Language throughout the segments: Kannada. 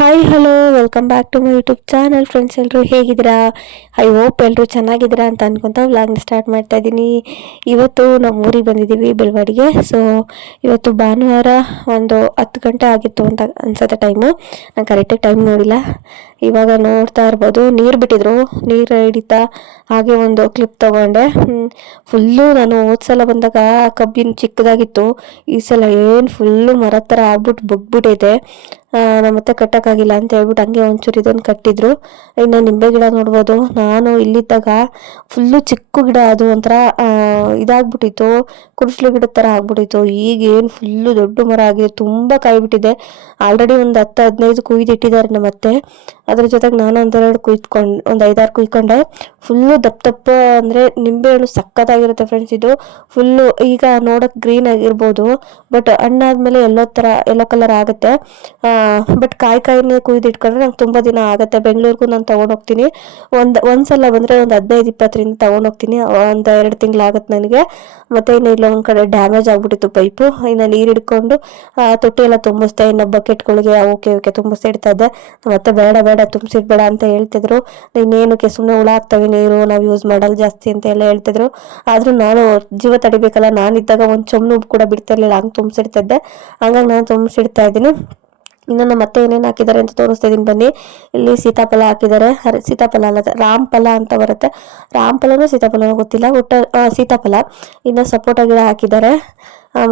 Hi hello welcome back to my YouTube channel friends ಎಲ್ಲರೂ ಹೇಗಿದ್ದೀರಾ ಐ ಹೋಪ್ ಎಲ್ಲರೂ ಚೆನ್ನಾಗಿದ್ದೀರಾ ಅಂತ ಅಂದ್ಕೊತಾ ವ್ಲಾಗ್ನ ಸ್ಟಾರ್ಟ್ ಮಾಡ್ತಾಯಿದ್ದೀನಿ ಇವತ್ತು ನಮ್ಮ ಊರಿಗೆ ಬಂದಿದ್ದೀವಿ ಬೆಳ್ವಾಡಿಗೆ ಸೊ ಇವತ್ತು ಭಾನುವಾರ ಒಂದು ಹತ್ತು ಗಂಟೆ ಆಗಿತ್ತು ಅಂತ ಅನ್ಸತ್ತೆ ಟೈಮು ನಾನು ಕರೆಕ್ಟಾಗಿ ಟೈಮ್ ನೋಡಿಲ್ಲ ಇವಾಗ ನೋಡ್ತಾ ಇರ್ಬೋದು ನೀರು ಬಿಟ್ಟಿದ್ರು ನೀರು ಹಿಡಿತಾ ಹಾಗೆ ಒಂದು ಕ್ಲಿಪ್ ತೊಗೊಂಡೆ ಫುಲ್ಲು ನಾನು ಹೋದ್ಸಲ ಬಂದಾಗ ಕಬ್ಬಿನ ಚಿಕ್ಕದಾಗಿತ್ತು ಈ ಸಲ ಏನು ಫುಲ್ಲು ಮರ ಥರ ಆಗ್ಬಿಟ್ಟು ಬಗ್ಬಿಟ್ಟೈತೆ ನಮ್ಮತ್ತೆ ಕಟ್ಟೋಕ್ಕಾಗಿಲ್ಲ ಅಂತ ಹೇಳಿಬಿಟ್ಟು ಹಂಗೆ ಒಂಚೂರು ಇದನ್ನು ಕಟ್ಟಿದ್ರು ಇನ್ನು ನಿಂಬೆ ಗಿಡ ನೋಡ್ಬೋದು ನಾನು ಇಲ್ಲಿದ್ದಾಗ ಫುಲ್ಲು ಚಿಕ್ಕ ಗಿಡ ಅದು ಒಂಥರ ಇದಾಗ್ಬಿಟ್ಟಿತ್ತು ಕುಡಿಸ್ಲು ಗಿಡ ಥರ ಆಗ್ಬಿಟ್ಟಿತ್ತು ಈಗೇನು ಫುಲ್ಲು ದೊಡ್ಡ ಮರ ಆಗಿದೆ ತುಂಬ ಕಾಯ್ಬಿಟ್ಟಿದೆ ಆಲ್ರೆಡಿ ಒಂದು ಹತ್ತು ಹದಿನೈದು ಕುಯ್ದಿಟ್ಟಿದ್ದಾರೆ ನಮ್ಮತ್ತೆ ಮತ್ತೆ ಅದ್ರ ಜೊತೆಗೆ ನಾನು ಒಂದೆರಡು ಎರಡು ಒಂದು ಒಂದು ಐದಾರು ಕುಯ್ಕೊಂಡೆ ಫುಲ್ಲು ದಪ್ಪ ದಪ್ಪ ಅಂದರೆ ನಿಂಬೆ ಹಣ್ಣು ಸಕ್ಕತ್ತಾಗಿರುತ್ತೆ ಫ್ರೆಂಡ್ಸ್ ಇದು ಫುಲ್ಲು ಈಗ ನೋಡೋಕ್ಕೆ ಗ್ರೀನ್ ಆಗಿರ್ಬೋದು ಬಟ್ ಮೇಲೆ ಎಲ್ಲೋ ಥರ ಎಲ್ಲೋ ಕಲರ್ ಆಗುತ್ತೆ ಬಟ್ ಕಾಯಿ ಕಾಯಿನ ಕುಯ್ದು ಇಟ್ಕೊಂಡ್ರೆ ನಂಗೆ ತುಂಬ ದಿನ ಆಗುತ್ತೆ ಬೆಂಗಳೂರಿಗೂ ನಾನು ಹೋಗ್ತೀನಿ ಒಂದು ಒಂದ್ಸಲ ಬಂದ್ರೆ ಒಂದು ಹದಿನೈದು ಇಪ್ಪತ್ತರಿಂದ ಹೋಗ್ತೀನಿ ಒಂದ್ ಎರಡು ತಿಂಗಳಾಗತ್ತೆ ನನಗೆ ಮತ್ತೆ ಇನ್ನು ಒಂದು ಕಡೆ ಡ್ಯಾಮೇಜ್ ಆಗಿಬಿಟ್ಟಿತ್ತು ಪೈಪು ಇನ್ನು ನೀರು ಇಟ್ಕೊಂಡು ತೊಟ್ಟಿ ಎಲ್ಲ ಇನ್ನ ಇನ್ನು ಬಕೆಟ್ಗಳಿಗೆ ಓಕೆ ಓಕೆ ಇಡ್ತಾ ಇದ್ದೆ ಮತ್ತೆ ಬೇಡ ಬೇಡ ತುಂಬಿಸಿಡ್ಬೇಡ ಅಂತ ಹೇಳ್ತಿದ್ರು ಇನ್ನೇನು ಸುಮ್ಮನೆ ಹುಳ ಆಗ್ತವೆ ನೀರು ನಾವು ಯೂಸ್ ಮಾಡಲ್ಲ ಜಾಸ್ತಿ ಅಂತ ಎಲ್ಲ ಹೇಳ್ತಿದ್ರು ಆದ್ರೂ ನಾನು ಜೀವ ತಡಿಬೇಕಲ್ಲ ನಾನಿದ್ದಾಗ ಒಂದು ಚಮ್ನೂ ಕೂಡ ಬಿಡ್ತಾ ಇರಲಿಲ್ಲ ಹಂಗೆ ತುಂಬಿಸಿಡ್ತಾಯಿದ್ದೆ ಹಂಗಾಗಿ ನಾನು ತುಂಬಿಸಿಡ್ತಾ ಇದ್ದೀನಿ ಇನ್ನೊಂದು ಮತ್ತೆ ಏನೇನು ಹಾಕಿದ್ದಾರೆ ಅಂತ ತೋರಿಸ್ತಾ ಇದ್ದೀನಿ ಬನ್ನಿ ಇಲ್ಲಿ ಸೀತಾಫಲ ಹಾಕಿದ್ದಾರೆ ಸೀತಾಫಲ ಅಲ್ಲ ರಾಮ್ ಫಲ ಅಂತ ಬರುತ್ತೆ ರಾಮ್ ಫಲನೂ ಗೊತ್ತಿಲ್ಲ ಊಟ ಸೀತಾಫಲ ಇನ್ನು ಸಪೋಟಾ ಗಿಡ ಹಾಕಿದ್ದಾರೆ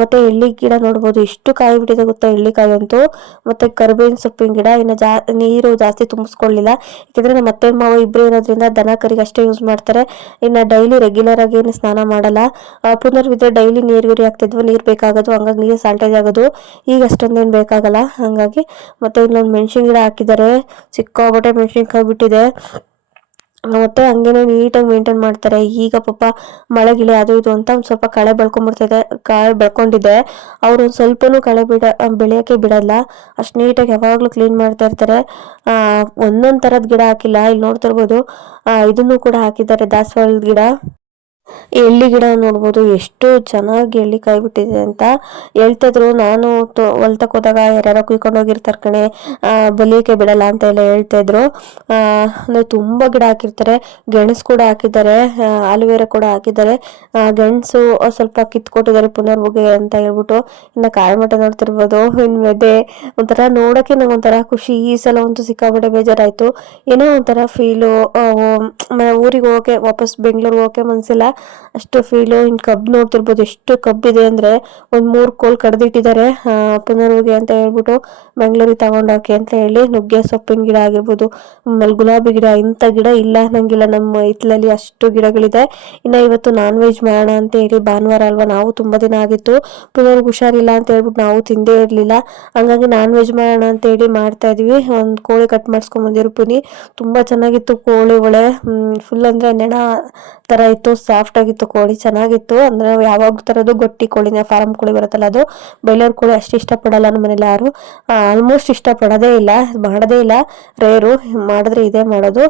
ಮತ್ತೆ ಎಳ್ಳಿ ಗಿಡ ನೋಡಬಹುದು ಎಷ್ಟು ಕಾಯಿ ಬಿಟ್ಟಿದೆ ಗೊತ್ತಾ ಎಳ್ಳಿ ಕಾಯಿ ಅಂತೂ ಮತ್ತೆ ಕರ್ಬೇವಿನ ಸೊಪ್ಪಿನ ಗಿಡ ಇನ್ನು ಜಾ ನೀರು ಜಾಸ್ತಿ ತುಂಬಿಸ್ಕೊಳ್ಳಿಲ್ಲ ಯಾಕಂದ್ರೆ ನಮ್ಮ ಅತ್ತೆ ಮಾವ ಇಬ್ಬರು ಇರೋದ್ರಿಂದ ದನ ಅಷ್ಟೇ ಯೂಸ್ ಮಾಡ್ತಾರೆ ಇನ್ನು ಡೈಲಿ ರೆಗ್ಯುಲರ್ ಆಗೇನು ಸ್ನಾನ ಮಾಡಲ್ಲ ಪುನರ್ವಿದ್ರೆ ಡೈಲಿ ನೀರು ಗುರಿ ಆಗ್ತಿದ್ವು ನೀರು ಬೇಕಾಗೋದು ಹಂಗಾಗಿ ನೀರು ಸಾಲ್ಟೇಜ್ ಆಗೋದು ಈಗ ಅಷ್ಟೊಂದೇನು ಬೇಕಾಗಲ್ಲ ಹಂಗಾಗಿ ಮತ್ತೆ ಇನ್ನೊಂದು ಮೆಣಸಿನ ಗಿಡ ಹಾಕಿದ್ದಾರೆ ಸಿಕ್ಕೋಬಟ್ಟೆ ಮೆಣಸಿನ್ಕಾಯಿ ಬಿಟ್ಟಿದೆ ಮತ್ತೆ ಹಂಗೇನೆ ನೀಟಾಗಿ ಮೇಂಟೈನ್ ಮಾಡ್ತಾರೆ ಈಗ ಪಾಪ ಮಳೆ ಗಿಳೆ ಅದು ಇದು ಅಂತ ಒಂದ್ ಸ್ವಲ್ಪ ಕಳೆ ಬೆಳ್ಕೊಂಡ್ಬಿಡ್ತಾ ಕಳೆ ಬೆಳ್ಕೊಂಡಿದೆ ಅವರು ಒಂದ್ ಸ್ವಲ್ಪನೂ ಕಳೆ ಬಿಡ ಬೆಳೆಯೋಕೆ ಬಿಡಲ್ಲ ಅಷ್ಟು ನೀಟಾಗಿ ಯಾವಾಗಲೂ ಕ್ಲೀನ್ ಮಾಡ್ತಾ ಇರ್ತಾರೆ ಅಹ್ ಒಂದೊಂದ್ ಗಿಡ ಹಾಕಿಲ್ಲ ಇಲ್ಲಿ ನೋಡ್ತಾ ಇರಬಹುದು ಅಹ್ ಇದನ್ನು ಕೂಡ ಹಾಕಿದ್ದಾರೆ ದಾಸವಾಳದ್ ಗಿಡ ಎಳ್ಳಿ ಗಿಡ ನೋಡ್ಬೋದು ಎಷ್ಟು ಚೆನ್ನಾಗಿ ಎಳ್ಳಿ ಕಾಯಿ ಬಿಟ್ಟಿದೆ ಅಂತ ಹೇಳ್ತಾ ಹೊಲ್ತಕ್ಕೆ ನಾನು ಹೊಲ್ತಕೋದಾಗ ಕುಯ್ಕೊಂಡು ಹೋಗಿರ್ತಾರೆ ಕಣೆ ಬಲಿಯಕ್ಕೆ ಬಿಡಲ್ಲ ಅಂತ ಎಲ್ಲ ಹೇಳ್ತಾ ಇದ್ರು ಆ ತುಂಬಾ ಗಿಡ ಹಾಕಿರ್ತಾರೆ ಗೆಣಸು ಕೂಡ ಹಾಕಿದ್ದಾರೆ ಆಲುವೇರ ಕೂಡ ಹಾಕಿದ್ದಾರೆ ಗೆಣಸು ಸ್ವಲ್ಪ ಕಿತ್ಕೊಟ್ಟಿದ್ದಾರೆ ಪುನರ್ ಅಂತ ಹೇಳ್ಬಿಟ್ಟು ಇನ್ನ ಕಾಳುಮಟ ನೋಡ್ತಿರ್ಬೋದು ಇನ್ ಮೆದೆ ಒಂಥರ ನೋಡಕ್ಕೆ ನಂಗೆ ಒಂಥರ ಖುಷಿ ಈ ಸಲ ಒಂದು ಸಿಕ್ಕಾಬಿಟ್ಟೆ ಬೇಜಾರಾಯ್ತು ಏನೋ ಒಂಥರ ಫೀಲು ಊರಿಗೆ ಹೋಗಿ ವಾಪಸ್ ಬೆಂಗ್ಳೂರಿಗೆ ಹೋಗೋಕೆ ಮನ್ಸಿಲ್ಲ ಅಷ್ಟು ಫೀಲ್ ಇನ್ ಕಬ್ ನೋಡ್ತಿರ್ಬೋದು ಎಷ್ಟು ಕಬ್ ಇದೆ ಅಂದ್ರೆ ಒಂದು ಮೂರು ಕೋಲ್ ಕಡ್ದಿಟ್ಟಿದ್ದಾರೆ ಪುನರ್ ಅಂತ ಹೇಳ್ಬಿಟ್ಟು ಬೆಂಗಳೂರಿಗೆ ತಗೊಂಡಾಕೆ ಅಂತ ಹೇಳಿ ನುಗ್ಗೆ ಸೊಪ್ಪಿನ ಗಿಡ ಆಗಿರ್ಬೋದು ಆಮೇಲೆ ಗುಲಾಬಿ ಗಿಡ ಇಂಥ ಗಿಡ ಇಲ್ಲ ನಂಗಿಲ್ಲ ನಮ್ಮ ಹಿತ್ತಲಲ್ಲಿ ಅಷ್ಟು ಗಿಡಗಳಿದೆ ಇನ್ನ ಇವತ್ತು ನಾನ್ ವೆಜ್ ಮಾಡೋಣ ಅಂತ ಹೇಳಿ ಭಾನುವಾರ ಅಲ್ವಾ ನಾವು ತುಂಬಾ ದಿನ ಆಗಿತ್ತು ಪುನರ್ಗೆ ಹುಷಾರಿಲ್ಲ ಅಂತ ಹೇಳ್ಬಿಟ್ಟು ನಾವು ತಿಂದೇ ಇರ್ಲಿಲ್ಲ ಹಂಗಾಗಿ ನಾನ್ ವೆಜ್ ಮಾಡೋಣ ಅಂತ ಹೇಳಿ ಮಾಡ್ತಾ ಇದೀವಿ ಒಂದ್ ಕೋಳಿ ಕಟ್ ಮಾಡಿಸ್ಕೊಂಡ್ ಪುನಿ ತುಂಬಾ ಚೆನ್ನಾಗಿತ್ತು ಕೋಳಿ ಒಳೆ ಫುಲ್ ಅಂದ್ರೆ ನೆಣ ತರ ಇತ್ತು ಸಾಫ್ಟ್ ಆಗಿತ್ತು ಕೋಳಿ ಚೆನ್ನಾಗಿತ್ತು ಅಂದ್ರೆ ಯಾವಾಗ ತರದು ಗೊಟ್ಟಿ ಕೋಳಿನ ಫಾರಂ ಕೋಳಿ ಬರುತ್ತಲ್ಲ ಅದು ಬೆಳ್ಳರ್ ಕೋಳಿ ಅಷ್ಟು ಇಷ್ಟ ಪಡಲ್ಲ ಮನೇಲಿ ಯಾರು ಆಲ್ಮೋಸ್ಟ್ ಇಷ್ಟ ಪಡೋದೇ ಇಲ್ಲ ಮಾಡೋದೇ ಇಲ್ಲ ರೇರು ಮಾಡದ್ರೆ ಇದೇ ಮಾಡೋದು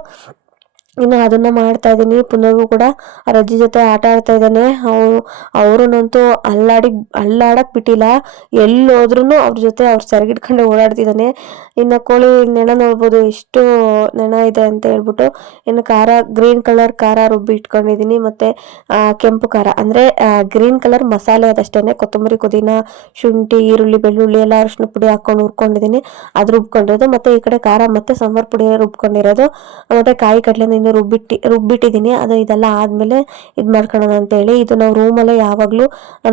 ಇನ್ನು ಅದನ್ನ ಮಾಡ್ತಾ ಇದೀನಿ ಪುನರ್ಗೂ ಕೂಡ ಅಜ್ಜಿ ಜೊತೆ ಆಟ ಆಡ್ತಾ ಇದ್ದಾನೆ ಅವರು ಅವ್ರನ್ನಂತೂ ಅಲ್ಲಾಡಿ ಅಲ್ಲಾಡಕ್ ಬಿಟ್ಟಿಲ್ಲ ಎಲ್ಲೋದ್ರು ಅವ್ರ ಜೊತೆ ಅವ್ರು ಸರಿಗಿಟ್ಕೊಂಡು ಓಡಾಡ್ತಿದ್ದಾನೆ ಇನ್ನು ಕೋಳಿ ನೆನ ನೋಡ್ಬೋದು ಎಷ್ಟು ನೆನ ಇದೆ ಅಂತ ಹೇಳ್ಬಿಟ್ಟು ಇನ್ನು ಖಾರ ಗ್ರೀನ್ ಕಲರ್ ಖಾರ ರುಬ್ಬಿ ಇಟ್ಕೊಂಡಿದೀನಿ ಮತ್ತೆ ಕೆಂಪು ಖಾರ ಅಂದ್ರೆ ಗ್ರೀನ್ ಕಲರ್ ಮಸಾಲೆ ಅದಷ್ಟೇನೆ ಕೊತ್ತಂಬರಿ ಕುದೀನಾ ಶುಂಠಿ ಈರುಳ್ಳಿ ಬೆಳ್ಳುಳ್ಳಿ ಎಲ್ಲ ಅರಿಶಿನ ಪುಡಿ ಹಾಕೊಂಡು ಹುರ್ಕೊಂಡಿದೀನಿ ಅದು ರುಬ್ಕೊಂಡಿರೋದು ಮತ್ತೆ ಈ ಕಡೆ ಖಾರ ಮತ್ತೆ ಸಾಂಬಾರ ಪುಡಿ ರುಬ್ಕೊಂಡಿರೋದು ಮತ್ತೆ ಕಾಯಿ ಕಡಲೆ ಅದು ರುಬ್ಬಿಟ್ಟಿ ಮಾಡ್ಕೊಳೋದು ಅಂತೇಳಿ ಅಂತ ಹೇಳಿ ರೂಮಲ್ಲೇ ಯಾವಾಗಲೂ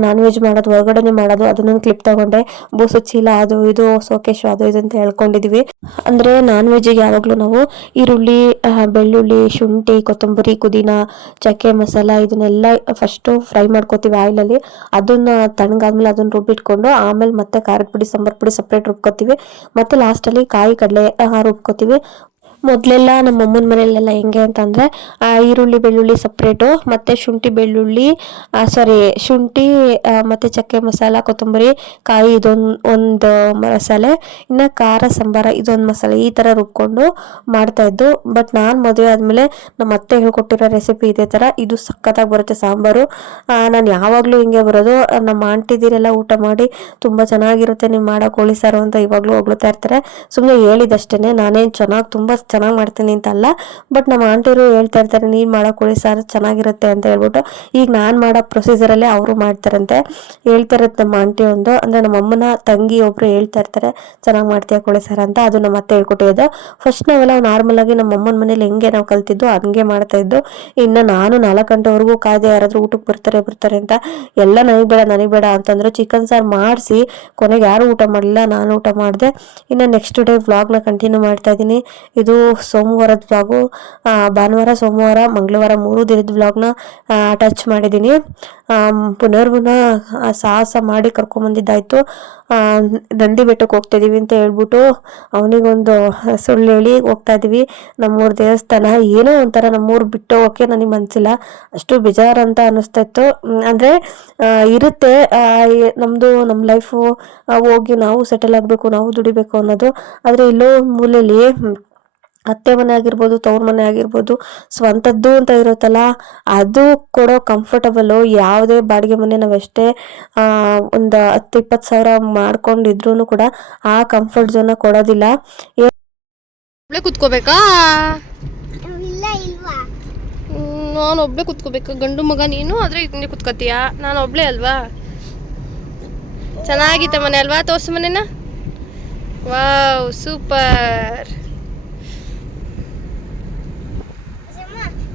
ನಾನ್ ವೆಜ್ ಮಾಡೋದು ಮಾಡೋದು ಕ್ಲಿಪ್ ತಗೊಂಡೆ ಅದು ಅದು ಇದು ಚೀಲ ಇದು ಅಂತ ಹೇಳ್ಕೊಂಡಿದ್ವಿ ಅಂದ್ರೆ ವೆಜ್ಗೆ ಯಾವಾಗಲೂ ನಾವು ಈರುಳ್ಳಿ ಬೆಳ್ಳುಳ್ಳಿ ಶುಂಠಿ ಕೊತ್ತಂಬರಿ ಪುದಿನ ಚಕ್ಕೆ ಮಸಾಲ ಇದನ್ನೆಲ್ಲ ಫಸ್ಟು ಫ್ರೈ ಮಾಡ್ಕೋತೀವಿ ಆಯಿಲಲ್ಲಿ ಅದನ್ನ ತಣ್ಣಗಾದ್ಮೇಲೆ ಅದನ್ನ ರುಬ್ಬಿಟ್ಕೊಂಡು ಆಮೇಲೆ ಮತ್ತೆ ಖಾರದ ಪುಡಿ ಸಾಂಬಾರ್ ಪುಡಿ ಸಪ್ರೇಟ್ ರುಬ್ಕೊತೀವಿ ಮತ್ತೆ ಲಾಸ್ಟಲ್ಲಿ ಕಾಯಿ ಕಡಲೆ ರುಬ್ಕೋತೀವಿ ಮೊದಲೆಲ್ಲ ನಮ್ಮಮ್ಮನ ಮನೆಯಲ್ಲೆಲ್ಲ ಹೆಂಗೆ ಅಂತ ಆ ಈರುಳ್ಳಿ ಬೆಳ್ಳುಳ್ಳಿ ಸಪ್ರೇಟು ಮತ್ತೆ ಶುಂಠಿ ಬೆಳ್ಳುಳ್ಳಿ ಸಾರಿ ಶುಂಠಿ ಮತ್ತೆ ಚಕ್ಕೆ ಮಸಾಲ ಕೊತ್ತಂಬರಿ ಕಾಯಿ ಇದೊಂದು ಒಂದು ಮಸಾಲೆ ಇನ್ನ ಖಾರ ಸಾಂಬಾರ ಇದೊಂದು ಮಸಾಲೆ ಈ ತರ ರುಬ್ಕೊಂಡು ಮಾಡ್ತಾ ಇದ್ದು ಬಟ್ ನಾನ್ ಮದುವೆ ಆದ್ಮೇಲೆ ಅತ್ತೆ ಹೇಳ್ಕೊಟ್ಟಿರೋ ರೆಸಿಪಿ ಇದೇ ತರ ಇದು ಸಖತ್ತಾಗಿ ಬರುತ್ತೆ ಸಾಂಬಾರು ನಾನು ಯಾವಾಗಲೂ ಹಿಂಗೆ ಬರೋದು ನಮ್ಮ ಆಂಟಿದಿರೆಲ್ಲ ಊಟ ಮಾಡಿ ತುಂಬಾ ಚೆನ್ನಾಗಿರುತ್ತೆ ನೀವು ಮಾಡೋ ಕೋಳಿ ಸಾರು ಅಂತ ಇವಾಗ್ಲೂ ಹೊಗ್ಳುತ್ತಾ ಇರ್ತಾರೆ ಸುಮ್ಮನೆ ಹೇಳಿದಷ್ಟೇ ನಾನೇನು ಚೆನ್ನಾಗ್ ತುಂಬಾ ಚೆನ್ನಾಗಿ ಮಾಡ್ತೀನಿ ಅಂತ ಅಲ್ಲ ಬಟ್ ನಮ್ಮ ಆಂಟಿರು ಹೇಳ್ತಾ ಇರ್ತಾರೆ ನೀನು ಮಾಡೋ ಕೋಳಿ ಸಾರ್ ಚೆನ್ನಾಗಿರುತ್ತೆ ಅಂತ ಹೇಳ್ಬಿಟ್ಟು ಈಗ ನಾನು ಮಾಡೋ ಪ್ರೊಸೀಜರಲ್ಲೇ ಅವರು ಮಾಡ್ತಾರಂತೆ ಹೇಳ್ತಾ ಇರತ್ತೆ ನಮ್ಮ ಆಂಟಿ ಒಂದು ನಮ್ಮ ಅಮ್ಮನ ತಂಗಿ ಒಬ್ಬರು ಹೇಳ್ತಾ ಇರ್ತಾರೆ ಚೆನ್ನಾಗಿ ಮಾಡ್ತೀಯ ಕೋಳಿ ಸಾರ್ ಅಂತ ಅದು ನಮ್ಮತ್ತೆ ಅತ್ತೆ ಹೇಳ್ಕೊಟ್ಟಿದ್ದು ಫಸ್ಟ್ ನಾವೆಲ್ಲ ನಾರ್ಮಲ್ ಆಗಿ ನಮ್ಮ ಅಮ್ಮನ ಮನೇಲಿ ಹೆಂಗೆ ನಾವು ಕಲ್ತಿದ್ದು ಹಂಗೆ ಮಾಡ್ತಾ ಇದ್ದು ಇನ್ನು ನಾನು ನಾಲ್ಕು ಗಂಟೆವರೆಗೂ ಕಾಯ್ದೆ ಯಾರಾದರೂ ಊಟಕ್ಕೆ ಬರ್ತಾರೆ ಬರ್ತಾರೆ ಅಂತ ಎಲ್ಲ ನನಗೆ ಬೇಡ ನನಗೆ ಬೇಡ ಅಂತಂದ್ರೆ ಚಿಕನ್ ಸಾರು ಮಾಡಿಸಿ ಕೊನೆಗೆ ಯಾರು ಊಟ ಮಾಡಲಿಲ್ಲ ನಾನು ಊಟ ಮಾಡಿದೆ ಇನ್ನು ನೆಕ್ಸ್ಟ್ ಡೇ ವ್ಲಾಗ್ನ ಕಂಟಿನ್ಯೂ ಮಾಡ್ತಾ ಇದ್ದೀನಿ ಇದು ಸೋಮವಾರದ ಬ್ಲಾಗು ಭಾನುವಾರ ಸೋಮವಾರ ಮಂಗಳವಾರ ಮೂರು ದಿನದ ಬ್ಲಾಗ್ನ ಅಟ್ಯಾಚ್ ಮಾಡಿದ್ದೀನಿ ಪುನರ್ವನ ಸಾಹಸ ಮಾಡಿ ಕರ್ಕೊಂಬಂದಿದ್ದಾಯಿತು ನಂದಿ ಬೆಟ್ಟಕ್ಕೆ ಹೋಗ್ತಾ ಇದ್ದೀವಿ ಅಂತ ಹೇಳ್ಬಿಟ್ಟು ಅವನಿಗೊಂದು ಸುಳ್ಳು ಹೇಳಿ ಹೋಗ್ತಾ ಇದ್ದೀವಿ ನಮ್ಮೂರು ದೇವಸ್ಥಾನ ಏನೋ ಒಂಥರ ನಮ್ಮೂರು ಬಿಟ್ಟು ಹೋಗಕ್ಕೆ ನನಗೆ ಮನಸ್ಸಿಲ್ಲ ಅಷ್ಟು ಬೇಜಾರು ಅಂತ ಅನ್ನಿಸ್ತಾ ಇತ್ತು ಅಂದ್ರೆ ಇರುತ್ತೆ ನಮ್ಮದು ನಮ್ಮ ಲೈಫು ಹೋಗಿ ನಾವು ಸೆಟಲ್ ಆಗಬೇಕು ನಾವು ದುಡಿಬೇಕು ಅನ್ನೋದು ಆದರೆ ಇಲ್ಲೋ ಮೂಲೆಯಲ್ಲಿ ಅತ್ತೆ ಮನೆ ಆಗಿರ್ಬೋದು ತವ್ರ ಮನೆ ಆಗಿರ್ಬೋದು ಸ್ವಂತದ್ದು ಅಂತ ಇರುತ್ತಲ್ಲ ಅದು ಕೊಡೋ ಕಂಫರ್ಟಬಲು ಯಾವುದೇ ಬಾಡಿಗೆ ಮನೆ ನಾವು ಎಷ್ಟೇ ಒಂದು ಹತ್ತು ಇಪ್ಪತ್ತು ಸಾವಿರ ಮಾಡ್ಕೊಂಡಿದ್ರು ಕೂಡ ಆ ಕಂಫರ್ಟ್ ಜೋನ ಕೊಡೋದಿಲ್ಲ ಒಬ್ಳೆ ಕುತ್ಕೋಬೇಕಾ ನಾನು ಒಬ್ಬೆ ಕುತ್ಕೋಬೇಕು ಗಂಡು ಮಗ ನೀನು ಆದ್ರೆ ಇದನ್ನೇ ಕುತ್ಕೋತೀಯ ನಾನು ಒಬ್ಳೆ ಅಲ್ವಾ ಚೆನ್ನಾಗಿತ್ತ ಮನೆ ಅಲ್ವಾ ತೋರ್ಸು ಮನೇನ wow super